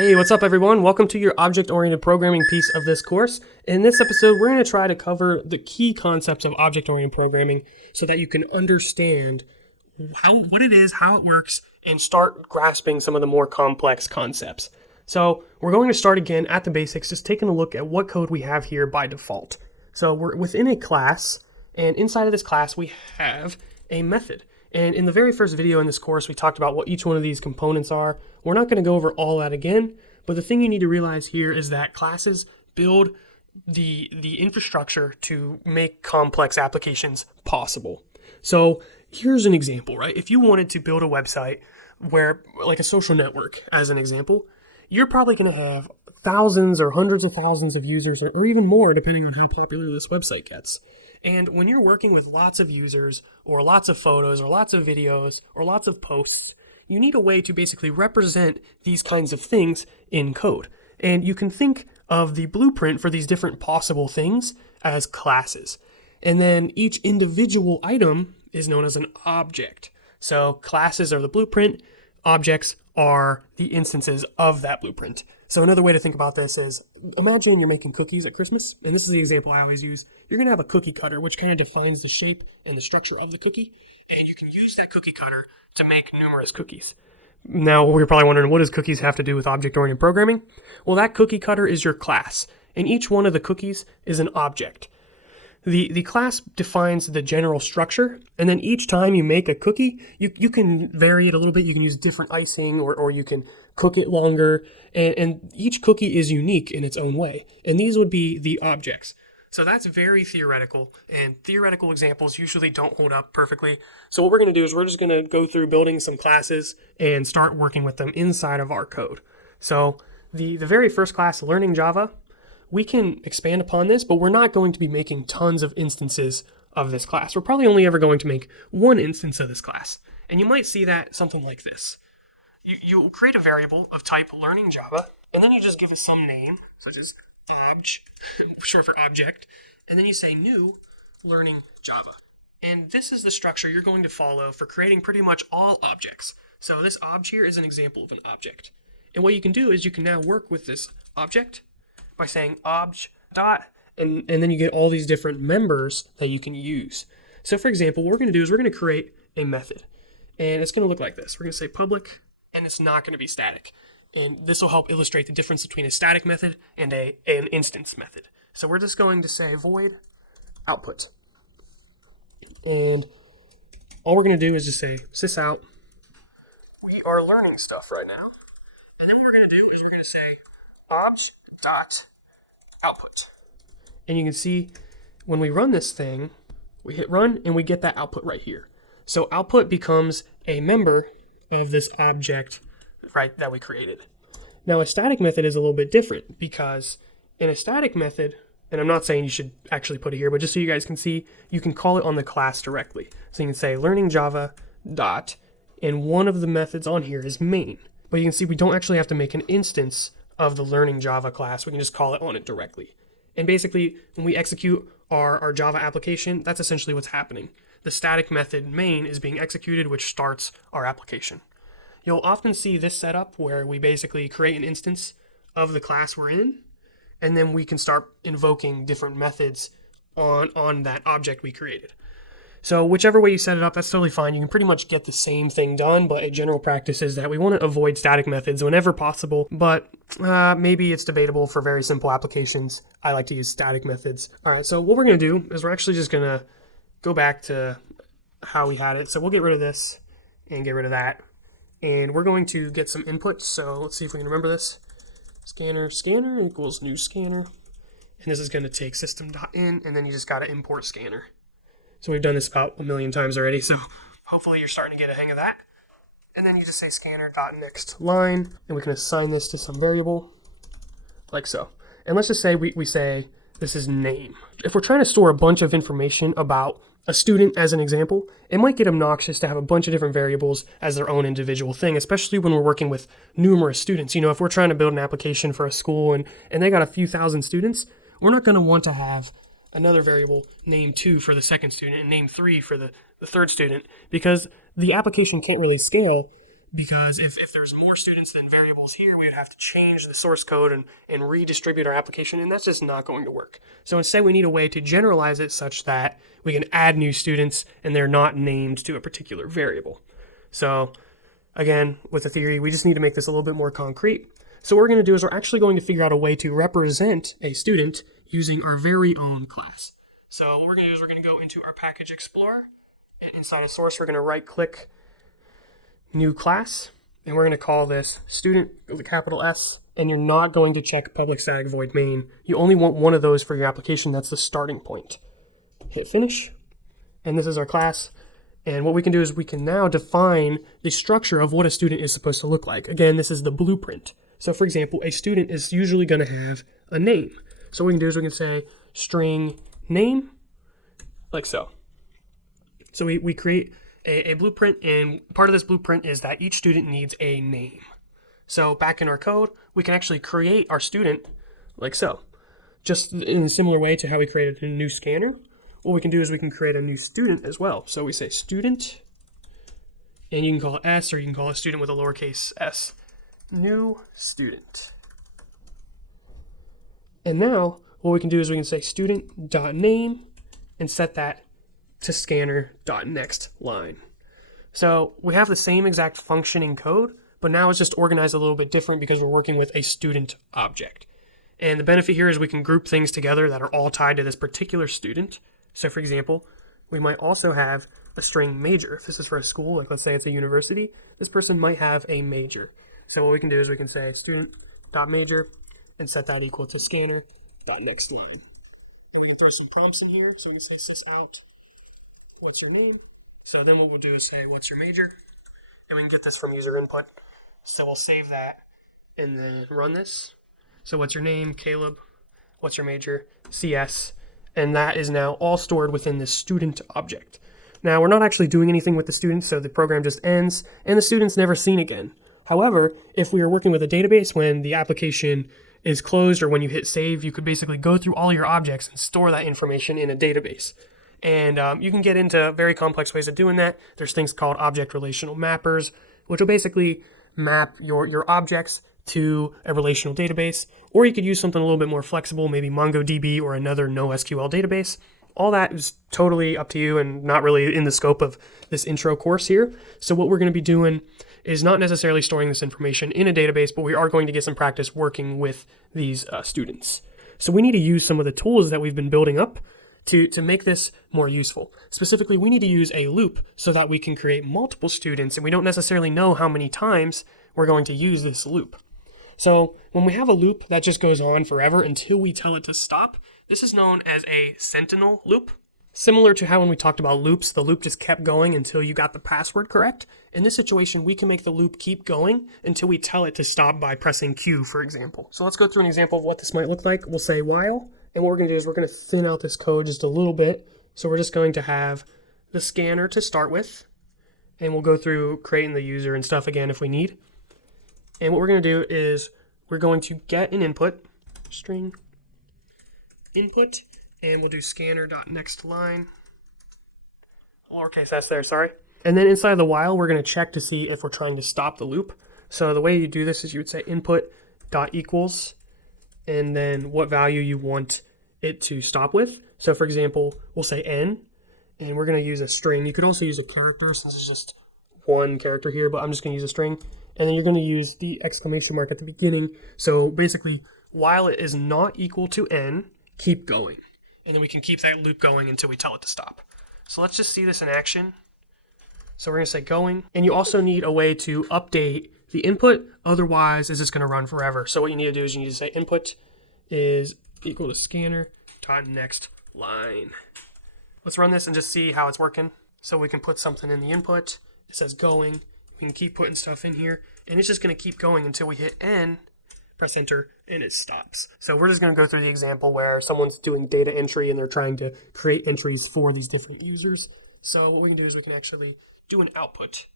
Hey, what's up everyone? Welcome to your object-oriented programming piece of this course. In this episode, we're going to try to cover the key concepts of object-oriented programming so that you can understand what it is, how it works, and start grasping some of the more complex concepts. So we're going to start again at the basics, just taking a look at what code we have here by default. So we're within a class, and inside of this class we have a method. And in the very first video in this course, we talked about what each one of these components are. We're not going to go over all that again, but the thing you need to realize here is that classes build the infrastructure to make complex applications possible. So here's an example, right? If you wanted to build a website where, like a social network as an example, you're probably going to have thousands or hundreds of thousands of users, or even more, depending on how popular this website gets. And when you're working with lots of users, or lots of photos, or lots of videos, or lots of posts, you need a way to basically represent these kinds of things in code. And you can think of the blueprint for these different possible things as classes. And then each individual item is known as an object. So classes are the blueprint, objects are the instances of that blueprint. So another way to think about this is, imagine you're making cookies at Christmas, and this is the example I always use. You're going to have a cookie cutter, which kind of defines the shape and the structure of the cookie, and you can use that cookie cutter to make numerous cookies. Now, you're probably wondering, what does cookies have to do with object-oriented programming? Well, that cookie cutter is your class, and each one of the cookies is an object. The class defines the general structure, and then each time you make a cookie, you can vary it a little bit. You can use different icing, or you can cook it longer, and each cookie is unique in its own way. And these would be the objects. So that's very theoretical, and theoretical examples usually don't hold up perfectly. So what we're going to do is we're just going to go through building some classes and start working with them inside of our code. So the very first class, Learning Java, we can expand upon this, but we're not going to be making tons of instances of this class. We're probably only ever going to make one instance of this class. And you might see that something like this. You'll create a variable of type Learning Java, and then you just give it some name, such as short for object, and then you say new Learning Java. And this is the structure you're going to follow for creating pretty much all objects. So this obj here is an example of an object. And what you can do is you can now work with this object by saying obj dot, and then you get all these different members that you can use. So for example, what we're going to do is we're going to create a method, and it's going to look like this. We're going to say public, and it's not going to be static. And this will help illustrate the difference between a static method and an instance method. So we're just going to say void output. And all we're going to do is just say sysout. We are learning stuff right now. And then what we're going to do is we're going to say obj dot output. And you can see when we run this thing, we hit run and we get that output right here. So output becomes a member of this object, right, that we created. Now a static method is a little bit different, because in a static method, and I'm not saying you should actually put it here, but just so you guys can see, you can call it on the class directly. So you can say learning Java dot, and one of the methods on here is main. But you can see we don't actually have to make an instance of the learning Java class. We can just call it on it directly. And basically, when we execute our Java application, that's essentially what's happening. The static method main is being executed, which starts our application. You'll often see this setup where we basically create an instance of the class we're in, and then we can start invoking different methods on that object we created. So whichever way you set it up, that's totally fine. You can pretty much get the same thing done, but a general practice is that we want to avoid static methods whenever possible, but maybe it's debatable for very simple applications. I like to use static methods. So what we're going to do is we're actually just going to go back to how we had it. So we'll get rid of this and get rid of that. And we're going to get some input. So let's see if we can remember this. Scanner equals new scanner. And this is going to take system.in, and then you just got to import scanner. So we've done this about a million times already, so hopefully you're starting to get a hang of that. And then you just say scanner.next line, and we can assign this to some variable, like so. And let's just say we say this is name. If we're trying to store a bunch of information about a student as an example, it might get obnoxious to have a bunch of different variables as their own individual thing, especially when we're working with numerous students. You know, if we're trying to build an application for a school and they got a few thousand students, we're not going to want to have another variable, name 2 for the second student, and name 3 for the third student, because the application can't really scale because if there's more students than variables here, we would have to change the source code and redistribute our application, and that's just not going to work. So instead, we need a way to generalize it such that we can add new students and they're not named to a particular variable. So again, with the theory, we just need to make this a little bit more concrete. So what we're going to do is we're actually going to figure out a way to represent a student using our very own class. So what we're going to do is we're going to go into our package explorer, and inside of source, we're going to right-click new class, and we're going to call this student with a capital S, and you're not going to check public static void main. You only want one of those for your application. That's the starting point. Hit finish, and this is our class. And what we can do is we can now define the structure of what a student is supposed to look like. Again, this is the blueprint. So for example, a student is usually going to have a name. So what we can do is we can say string name, like so. So we create a blueprint, and part of this blueprint is that each student needs a name. So back in our code, we can actually create our student like so. Just in a similar way to how we created a new scanner, what we can do is we can create a new student as well. So we say student, and you can call it S, or you can call it student with a lowercase s. New student. And now what we can do is we can say student.name and set that to scanner.next line. So we have the same exact functioning code, but now it's just organized a little bit different because we're working with a student object. And the benefit here is we can group things together that are all tied to this particular student. So for example, we might also have a string major. If this is for a school, like let's say it's a university, this person might have a major. So what we can do is we can say student.major and set that equal to scanner.next line. And we can throw some prompts in here. So we say sysout, what's your name? So then what we'll do is say, what's your major? And we can get this from user input. So we'll save that and then run this. So what's your name? Caleb. What's your major? CS. And that is now all stored within this student object. Now we're not actually doing anything with the students, so the program just ends and the student's never seen again. However, if we are working with a database, when the application is closed or when you hit save, you could basically go through all your objects and store that information in a database. And you can get into very complex ways of doing that. There's things called object relational mappers, which will basically map your objects to a relational database. Or you could use something a little bit more flexible, maybe MongoDB or another NoSQL database. All that is totally up to you and not really in the scope of this intro course here. So what we're going to be doing is not necessarily storing this information in a database, but we are going to get some practice working with these students. So we need to use some of the tools that we've been building up to make this more useful. Specifically, we need to use a loop so that we can create multiple students, and we don't necessarily know how many times we're going to use this loop. So when we have a loop that just goes on forever until we tell it to stop, this is known as a sentinel loop. Similar to how when we talked about loops, the loop just kept going until you got the password correct. In this situation, we can make the loop keep going until we tell it to stop by pressing Q, for example. So let's go through an example of what this might look like. We'll say while, and what we're going to do is we're going to thin out this code just a little bit. So we're just going to have the scanner to start with, and we'll go through creating the user and stuff again if we need. And what we're going to do is we're going to get an input, string input, and we'll do scanner.nextLine, lowercase s there, sorry. And then inside the while, we're going to check to see if we're trying to stop the loop. So the way you do this is you would say input.equals, and then what value you want it to stop with. So for example, we'll say n, and we're going to use a string. You could also use a character, since there's just one character here, but I'm just going to use a string. And then you're going to use the exclamation mark at the beginning. So basically, while it is not equal to n, keep going. And then we can keep that loop going until we tell it to stop. So let's just see this in action. So we're going to say going. And you also need a way to update the input. Otherwise, it's just going to run forever. So what you need to do is you need to say input is equal to scanner.nextLine. Let's run this and just see how it's working. So we can put something in the input. It says going. We can keep putting stuff in here. And it's just going to keep going until we hit N, press enter, and it stops. So we're just going to go through the example where someone's doing data entry and they're trying to create entries for these different users. So what we can do is we can actually do an output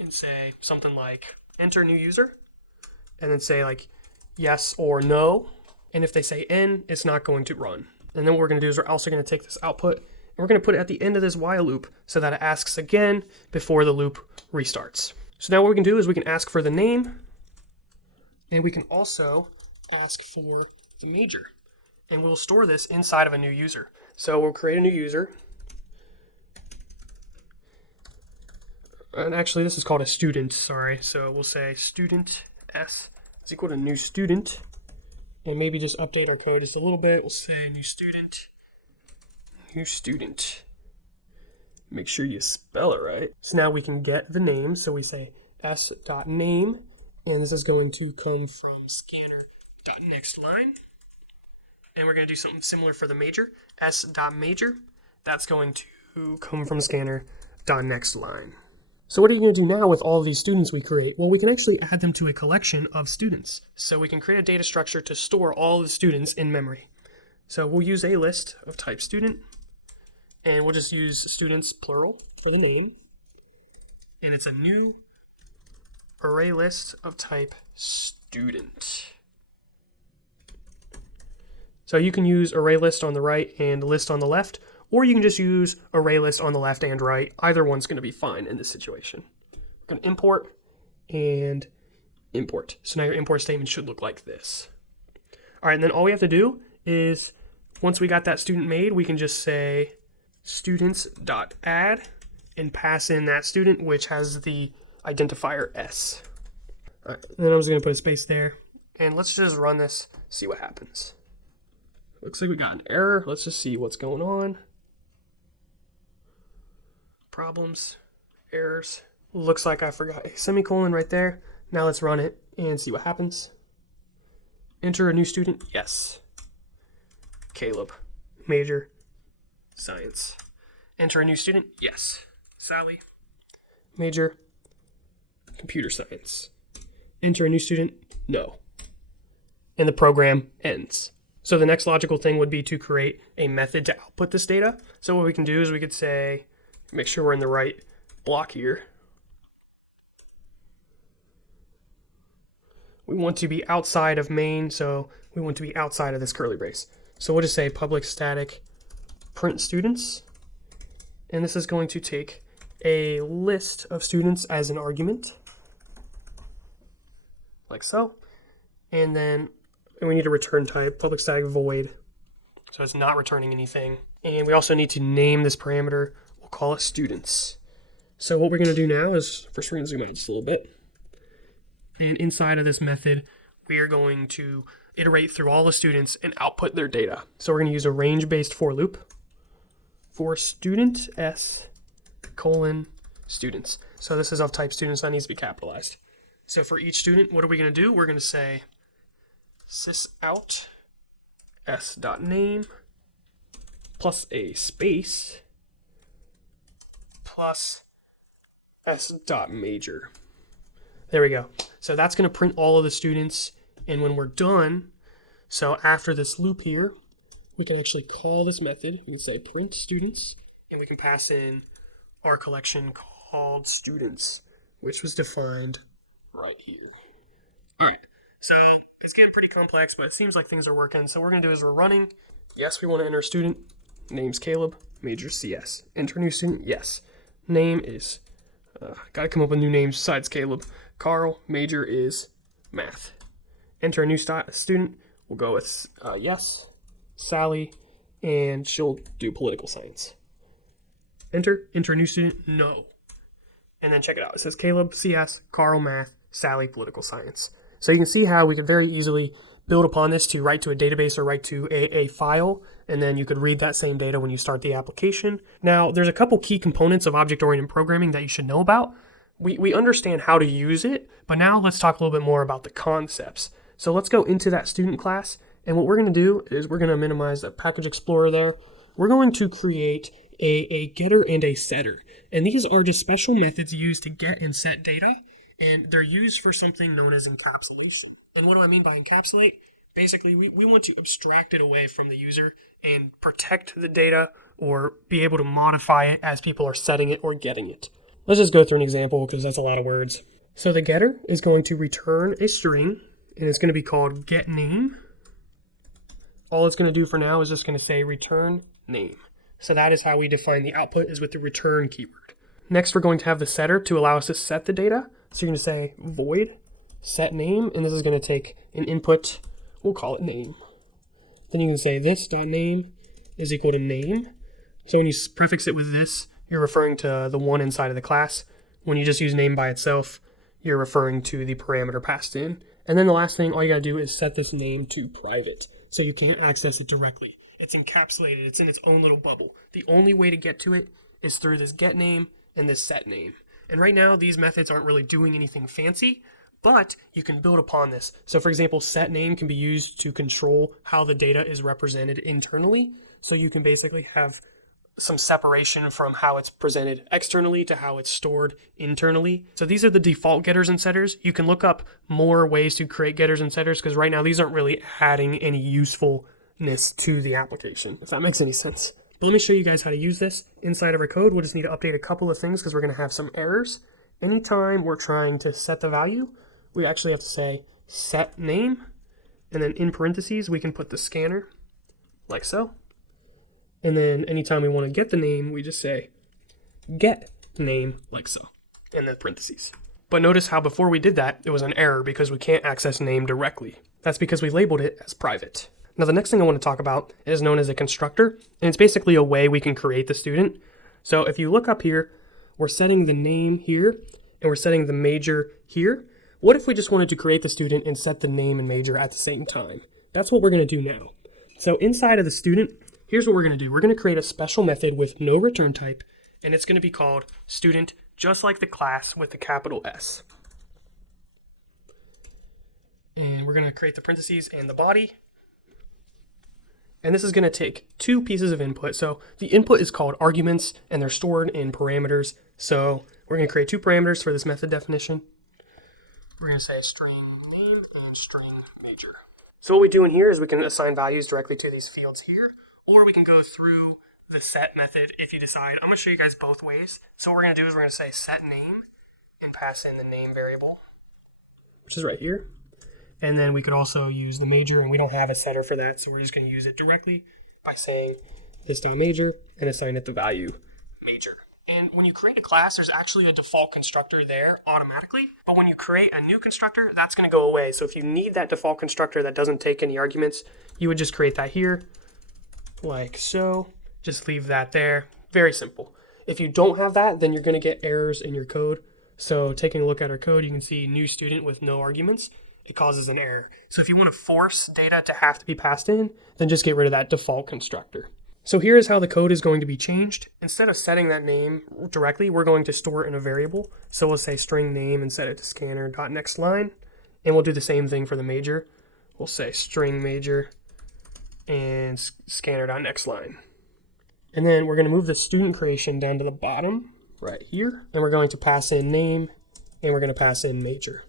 and say something like enter new user, and then say like yes or no. And if they say N, it's not going to run. And then what we're going to do is we're also going to take this output and we're going to put it at the end of this while loop so that it asks again before the loop restarts. So now what we can do is we can ask for the name, and we can also ask for the major. And we'll store this inside of a new user. So we'll create a new user. And actually this is called a student, sorry. So we'll say student S is equal to new student. And maybe just update our code just a little bit. We'll say new student. Make sure you spell it right. So now we can get the name. So we say s.name, and this is going to come from scanner.nextLine. And we're going to do something similar for the major, s.major. That's going to come from scanner.nextLine. So what are you going to do now with all of these students we create? Well, we can actually add them to a collection of students. So we can create a data structure to store all the students in memory. So we'll use a list of type student, and we'll just use students plural for the name. And it's a new array list of type student. So you can use array list on the right and list on the left, or you can just use array list on the left and right. Either one's going to be fine in this situation. We're going to import and import. So now your import statement should look like this. All right, and then all we have to do is, once we got that student made, we can just say students.add and pass in that student, which has the identifier S. All right, then I'm just going to put a space there. And let's just run this, see what happens. Looks like we got an error. Let's just see what's going on. Problems, errors. Looks like I forgot a semicolon right there. Now let's run it and see what happens. Enter a new student. Yes. Caleb. Major. Science. Enter a new student. Yes. Sally. Major. Computer science. Enter a new student. No. And the program ends. So the next logical thing would be to create a method to output this data. So what we can do is we could say, make sure we're in the right block here. We want to be outside of main, so we want to be outside of this curly brace. So we'll just say public static print students. And this is going to take a list of students as an argument, like so. And then we need a return type, public static void. So it's not returning anything. And we also need to name this parameter. We'll call it students. So what we're going to do now is, first we're going to zoom out just a little bit. And inside of this method, we are going to iterate through all the students and output their data. So we're going to use a range-based for loop for student s colon students. So this is of type students, that needs to be capitalized. So for each student, what are we going to do? We're going to say sysout s.name plus a space plus s.major. There we go. So that's going to print all of the students, and when we're done, so after this loop here, we can actually call this method. We can say print students, and we can pass in our collection called students, which was defined right here. All right, so it's getting pretty complex, but it seems like things are working. So what we're going to do is we're running. Yes, we want to enter a student. Name's Caleb, major CS. Enter new student, yes. Name is, got to come up with new names besides Caleb. Carl, major is math. Enter a new student. We'll go with yes. Sally, and she'll do political science. Enter a new student, no. And then check it out. It says Caleb, CS, Carl, math, Sally, political science. So you can see how we could very easily build upon this to write to a database or write to a file, and then you could read that same data when you start the application. Now, there's a couple key components of object-oriented programming that you should know about. We understand how to use it, but now let's talk a little bit more about the concepts. So let's go into that student class, and what we're going to do is we're going to minimize the package explorer there. We're going to create a getter and a setter, and these are just special methods used to get and set data, and they're used for something known as encapsulation. And what do I mean by encapsulate? Basically, we want to abstract it away from the user and protect the data or be able to modify it as people are setting it or getting it. Let's just go through an example because that's a lot of words. So the getter is going to return a string, and it's going to be called getName. All it's going to do for now is just going to say return name. So that is how we define the output, is with the return keyword. Next, we're going to have the setter to allow us to set the data. So you're going to say void set name, and this is going to take an input. We'll call it name. Then you can say this.name is equal to name. So when you prefix it with this, you're referring to the one inside of the class. When you just use name by itself, you're referring to the parameter passed in. And then the last thing, all you gotta do is set this name to private, so you can't access it directly. It's encapsulated, it's in its own little bubble. The only way to get to it is through this get name and this set name. And right now, these methods aren't really doing anything fancy, but you can build upon this. So for example, set name can be used to control how the data is represented internally. So you can basically have some separation from how it's presented externally to how it's stored internally. So these are the default getters and setters. You can look up more ways to create getters and setters because right now these aren't really adding any usefulness to the application, if that makes any sense. But let me show you guys how to use this. Inside of our code, we'll just need to update a couple of things because we're going to have some errors. Anytime we're trying to set the value, we actually have to say set name, and then in parentheses, we can put the scanner like so. And then anytime we want to get the name, we just say get name like so in the parentheses. But notice how before we did that, it was an error because we can't access name directly. That's because we labeled it as private. Now the next thing I want to talk about is known as a constructor, and it's basically a way we can create the student. So if you look up here, we're setting the name here, and we're setting the major here. What if we just wanted to create the student and set the name and major at the same time? That's what we're going to do now. So inside of the student, here's what we're going to do. We're going to create a special method with no return type, and it's going to be called student, just like the class with the capital S. And we're going to create the parentheses and the body. And this is going to take two pieces of input. So the input is called arguments, and they're stored in parameters. So we're going to create two parameters for this method definition. We're going to say string name and string major. So what we do in here is we can assign values directly to these fields here, or we can go through the set method if you decide. I'm going to show you guys both ways. So what we're going to do is we're going to say set name and pass in the name variable, which is right here. And then we could also use the major, and we don't have a setter for that, so we're just going to use it directly by saying this.major and assign it the value major. And when you create a class, there's actually a default constructor there automatically. But when you create a new constructor, that's going to go away. So if you need that default constructor that doesn't take any arguments, you would just create that here, like so. Just leave that there. Very simple. If you don't have that, then you're going to get errors in your code. So taking a look at our code, you can see new student with no arguments. It causes an error. So if you want to force data to have to be passed in, then just get rid of that default constructor. So here is how the code is going to be changed. Instead of setting that name directly, we're going to store it in a variable. So we'll say string name and set it to scanner.nextLine. And we'll do the same thing for the major. We'll say string major and scanner.nextLine. And then we're going to move the student creation down to the bottom right here. And we're going to pass in name, and we're going to pass in major.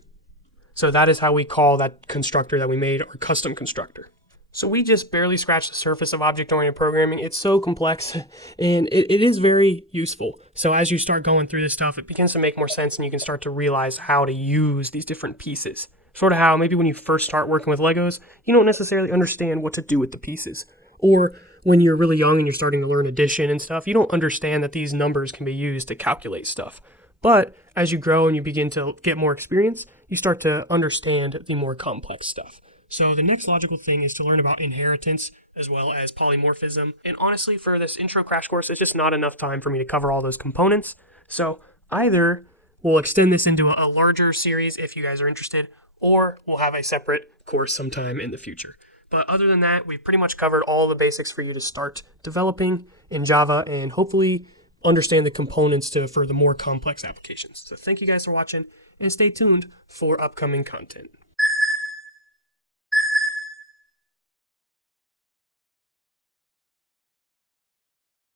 So that is how we call that constructor that we made our custom constructor. So we just barely scratched the surface of object-oriented programming. It's so complex, and it is very useful. So as you start going through this stuff, it begins to make more sense, and you can start to realize how to use these different pieces. Sort of how maybe when you first start working with Legos, you don't necessarily understand what to do with the pieces. Or when you're really young and you're starting to learn addition and stuff, you don't understand that these numbers can be used to calculate stuff. But as you grow and you begin to get more experience, you start to understand the more complex stuff. So the next logical thing is to learn about inheritance as well as polymorphism. And honestly, for this intro crash course, it's just not enough time for me to cover all those components. So either we'll extend this into a larger series if you guys are interested, or we'll have a separate course sometime in the future. But other than that, we've pretty much covered all the basics for you to start developing in Java and hopefully understand the components for the more complex applications. So thank you guys for watching, and stay tuned for upcoming content.